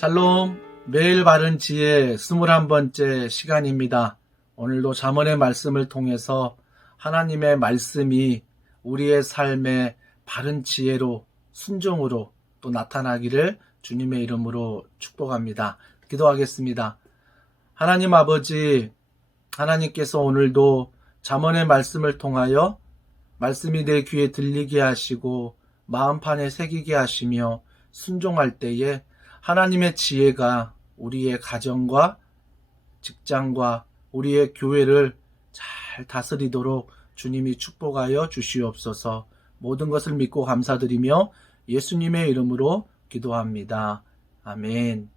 샬롬, 매일 바른 지혜 21번째 시간입니다. 오늘도 잠언의 말씀을 통해서 하나님의 말씀이 우리의 삶에 바른 지혜로 순종으로 또 나타나기를 주님의 이름으로 축복합니다. 기도하겠습니다. 하나님 아버지, 하나님께서 오늘도 잠언의 말씀을 통하여 말씀이 내 귀에 들리게 하시고 마음판에 새기게 하시며 순종할 때에 하나님의 지혜가 우리의 가정과 직장과 우리의 교회를 잘 다스리도록 주님이 축복하여 주시옵소서. 모든 것을 믿고 감사드리며 예수님의 이름으로 기도합니다. 아멘.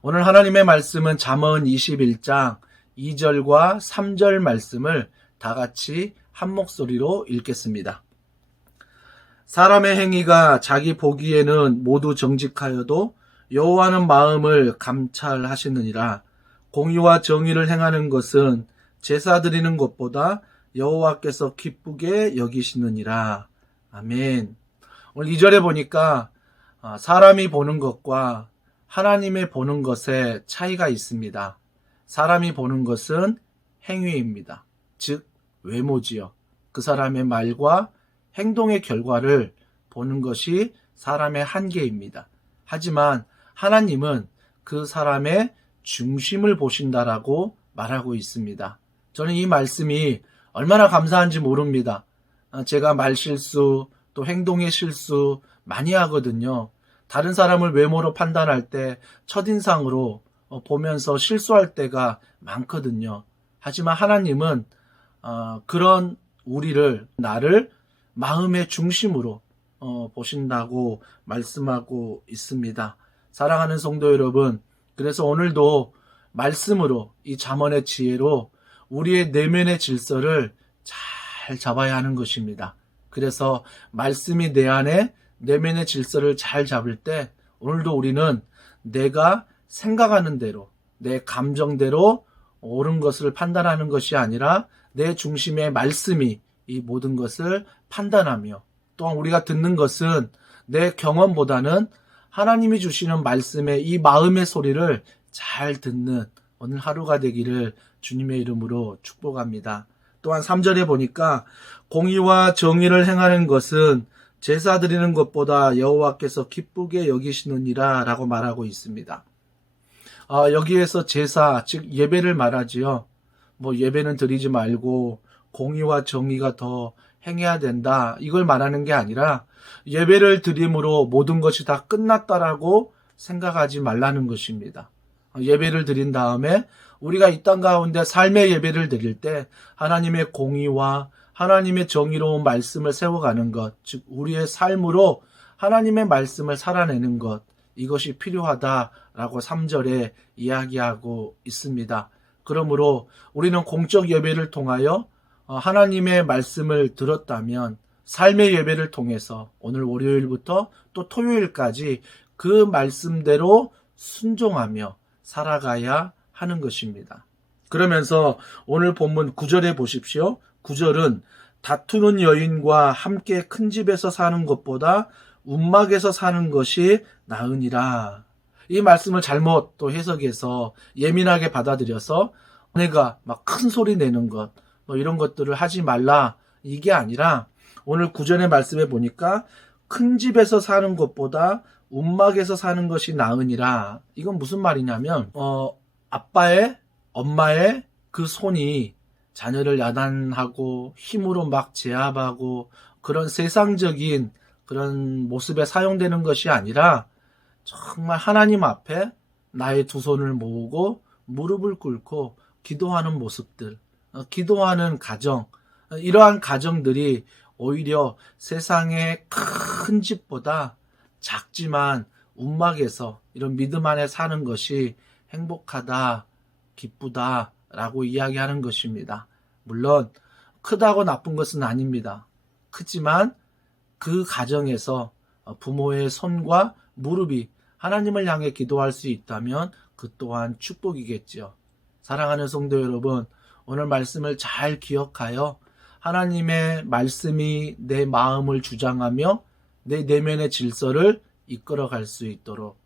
오늘 하나님의 말씀은 잠언 21장 2절과 3절 말씀을 다 같이 한 목소리로 읽겠습니다. 사람의 행위가 자기 보기에는 모두 정직하여도 여호와는 마음을 감찰하시느니라. 공의와 정의를 행하는 것은 제사 드리는 것보다 여호와께서 기쁘게 여기시느니라. 아멘. 오늘 2절에 보니까 사람이 보는 것과 하나님의 보는 것에 차이가 있습니다. 사람이 보는 것은 행위입니다. 즉 외모지요. 그 사람의 말과 행동의 결과를 보는 것이 사람의 한계입니다. 하지만 하나님은 그 사람의 중심을 보신다라고 말하고 있습니다. 저는 이 말씀이 얼마나 감사한지 모릅니다. 제가 말실수 또 행동의 실수 많이 하거든요. 다른 사람을 외모로 판단할 때 첫인상으로 보면서 실수할 때가 많거든요. 하지만 하나님은 그런 우리를, 나를 마음의 중심으로 보신다고 말씀하고 있습니다. 사랑하는 성도 여러분, 그래서 오늘도 말씀으로 이 잠언의 지혜로 우리의 내면의 질서를 잘 잡아야 하는 것입니다. 그래서 말씀이 내 안에 내면의 질서를 잘 잡을 때 오늘도 우리는 내가 생각하는 대로, 내 감정대로 옳은 것을 판단하는 것이 아니라 내 중심의 말씀이 이 모든 것을 판단하며, 또한 우리가 듣는 것은 내 경험보다는 하나님이 주시는 말씀의 이 마음의 소리를 잘 듣는 오늘 하루가 되기를 주님의 이름으로 축복합니다. 또한 3절에 보니까 공의와 정의를 행하는 것은 제사 드리는 것보다 여호와께서 기쁘게 여기시느니라 라고 말하고 있습니다. 여기에서 제사, 즉 예배를 말하지요. 예배는 드리지 말고 공의와 정의가 더 행해야 된다, 이걸 말하는 게 아니라 예배를 드림으로 모든 것이 다 끝났다라고 생각하지 말라는 것입니다. 예배를 드린 다음에 우리가 이 땅 가운데 삶의 예배를 드릴 때 하나님의 공의와 하나님의 정의로운 말씀을 세워가는 것, 즉 우리의 삶으로 하나님의 말씀을 살아내는 것, 이것이 필요하다라고 3절에 이야기하고 있습니다. 그러므로 우리는 공적 예배를 통하여 하나님의 말씀을 들었다면 삶의 예배를 통해서 오늘 월요일부터 또 토요일까지 그 말씀대로 순종하며 살아가야 하는 것입니다. 그러면서 오늘 본문 9절에 보십시오. 9절은 다투는 여인과 함께 큰 집에서 사는 것보다 움막에서 사는 것이 나으니라. 이 말씀을 잘못 또 해석해서 예민하게 받아들여서 내가 막 큰 소리 내는 것, 이런 것들을 하지 말라, 이게 아니라 오늘 9절의 말씀에 보니까 큰 집에서 사는 것보다 움막에서 사는 것이 나으니라. 이건 무슨 말이냐면 아빠의, 엄마의 그 손이 자녀를 야단하고 힘으로 막 제압하고 그런 세상적인 그런 모습에 사용되는 것이 아니라 정말 하나님 앞에 나의 두 손을 모으고 무릎을 꿇고 기도하는 모습들, 기도하는 가정, 이러한 가정들이 오히려 세상의 큰 집보다 작지만 움막에서 이런 믿음 안에 사는 것이 행복하다, 기쁘다라고 이야기하는 것입니다. 물론 크다고 나쁜 것은 아닙니다. 크지만 그 가정에서 부모의 손과 무릎이 하나님을 향해 기도할 수 있다면 그 또한 축복이겠죠. 사랑하는 성도 여러분, 오늘 말씀을 잘 기억하여 하나님의 말씀이 내 마음을 주장하며 내 내면의 질서를 이끌어갈 수 있도록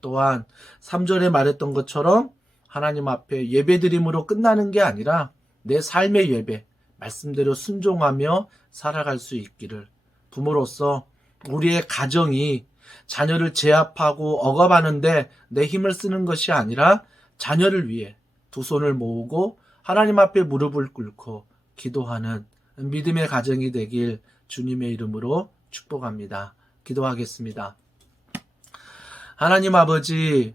또한 3절에 말했던 것처럼 하나님 앞에 예배드림으로 끝나는 게 아니라 내 삶의 예배, 말씀대로 순종하며 살아갈 수 있기를, 부모로서 우리의 가정이 자녀를 제압하고 억압하는데 내 힘을 쓰는 것이 아니라 자녀를 위해 두 손을 모으고 하나님 앞에 무릎을 꿇고 기도하는 믿음의 가정이 되길 주님의 이름으로 축복합니다. 기도하겠습니다. 하나님 아버지,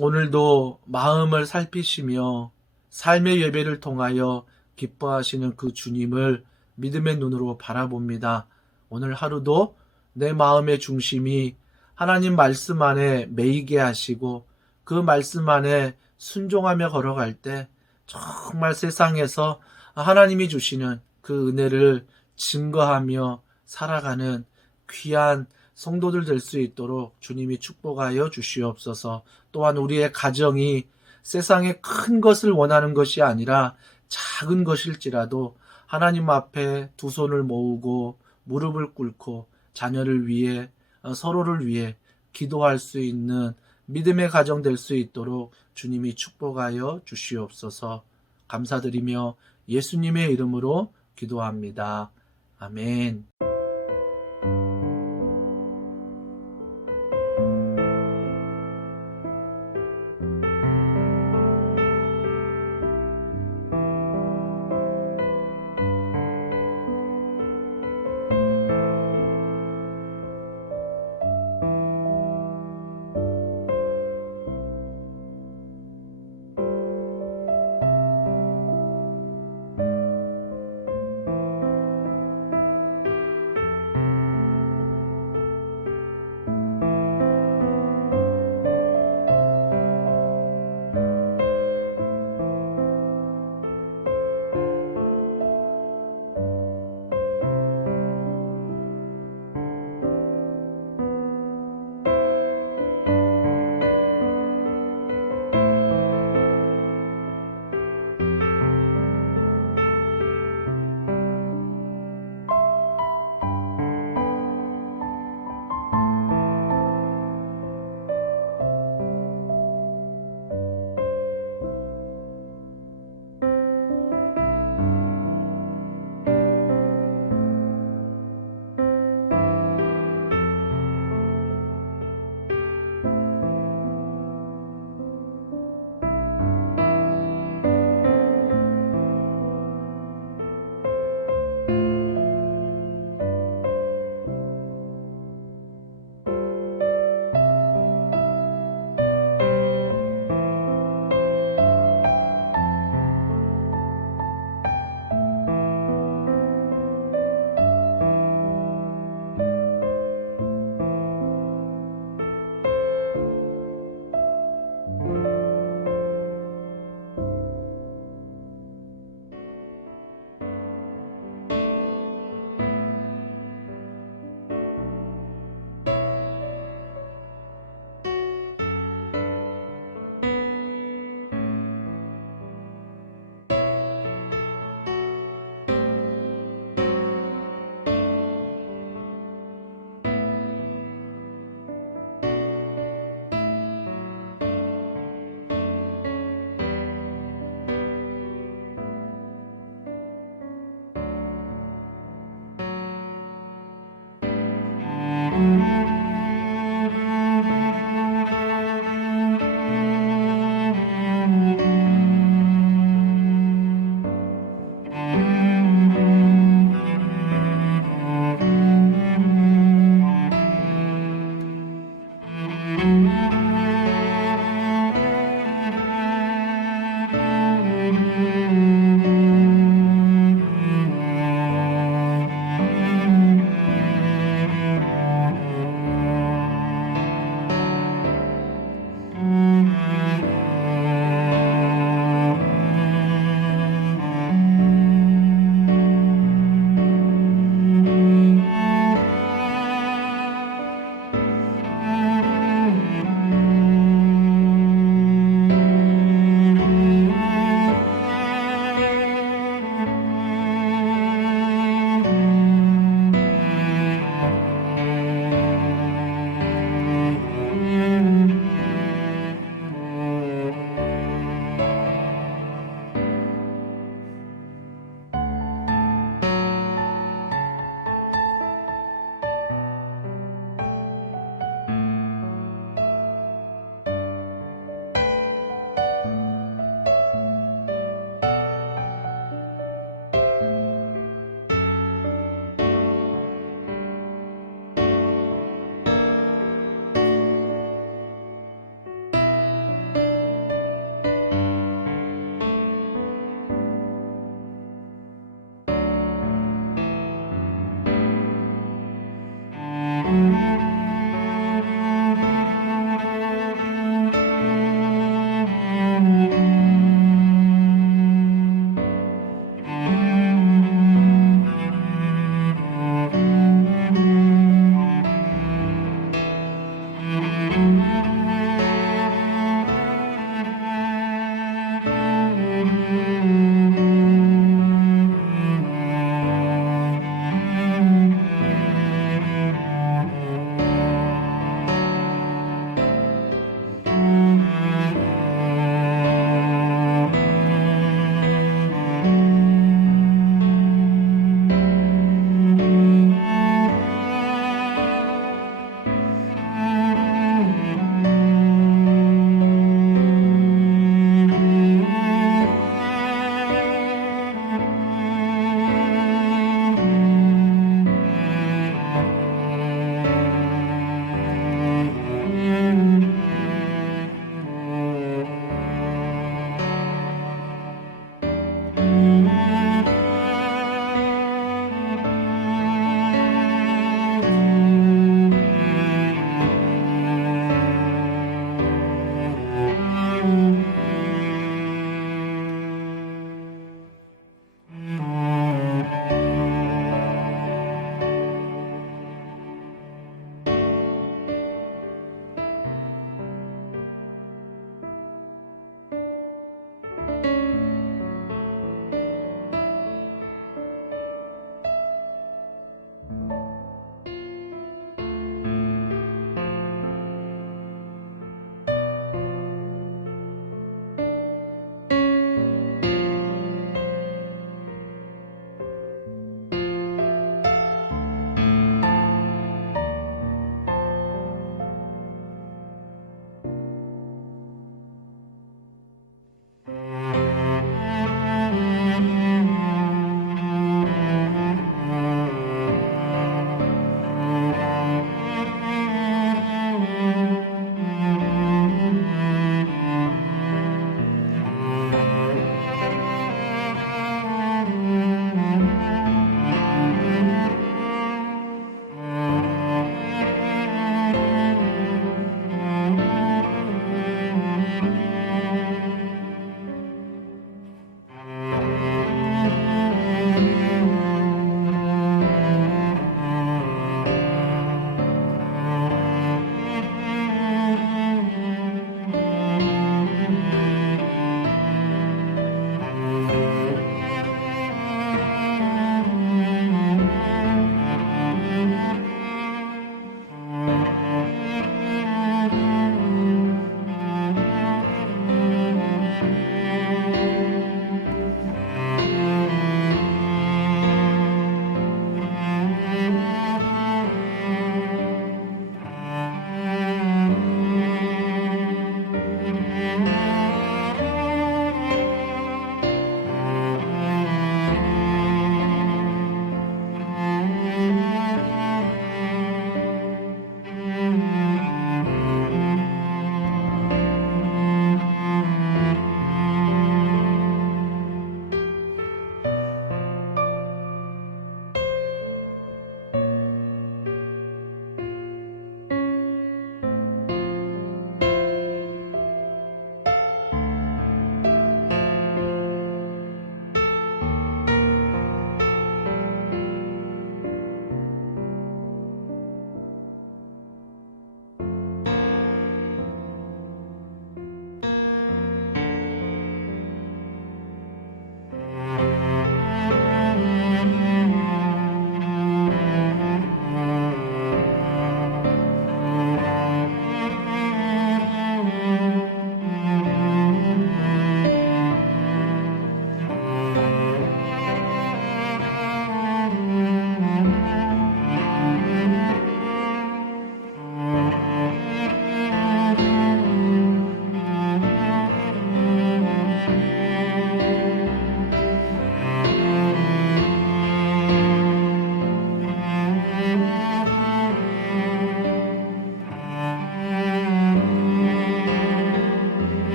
오늘도 마음을 살피시며 삶의 예배를 통하여 기뻐하시는 그 주님을 믿음의 눈으로 바라봅니다. 오늘 하루도 내 마음의 중심이 하나님 말씀 안에 매이게 하시고 그 말씀 안에 순종하며 걸어갈 때 정말 세상에서 하나님이 주시는 그 은혜를 증거하며 살아가는 귀한 성도들 될 수 있도록 주님이 축복하여 주시옵소서. 또한 우리의 가정이 세상의 큰 것을 원하는 것이 아니라 작은 것일지라도 하나님 앞에 두 손을 모으고 무릎을 꿇고 자녀를 위해, 서로를 위해 기도할 수 있는 믿음의 가정 될 수 있도록 주님이 축복하여 주시옵소서. 감사드리며 예수님의 이름으로 기도합니다. 아멘.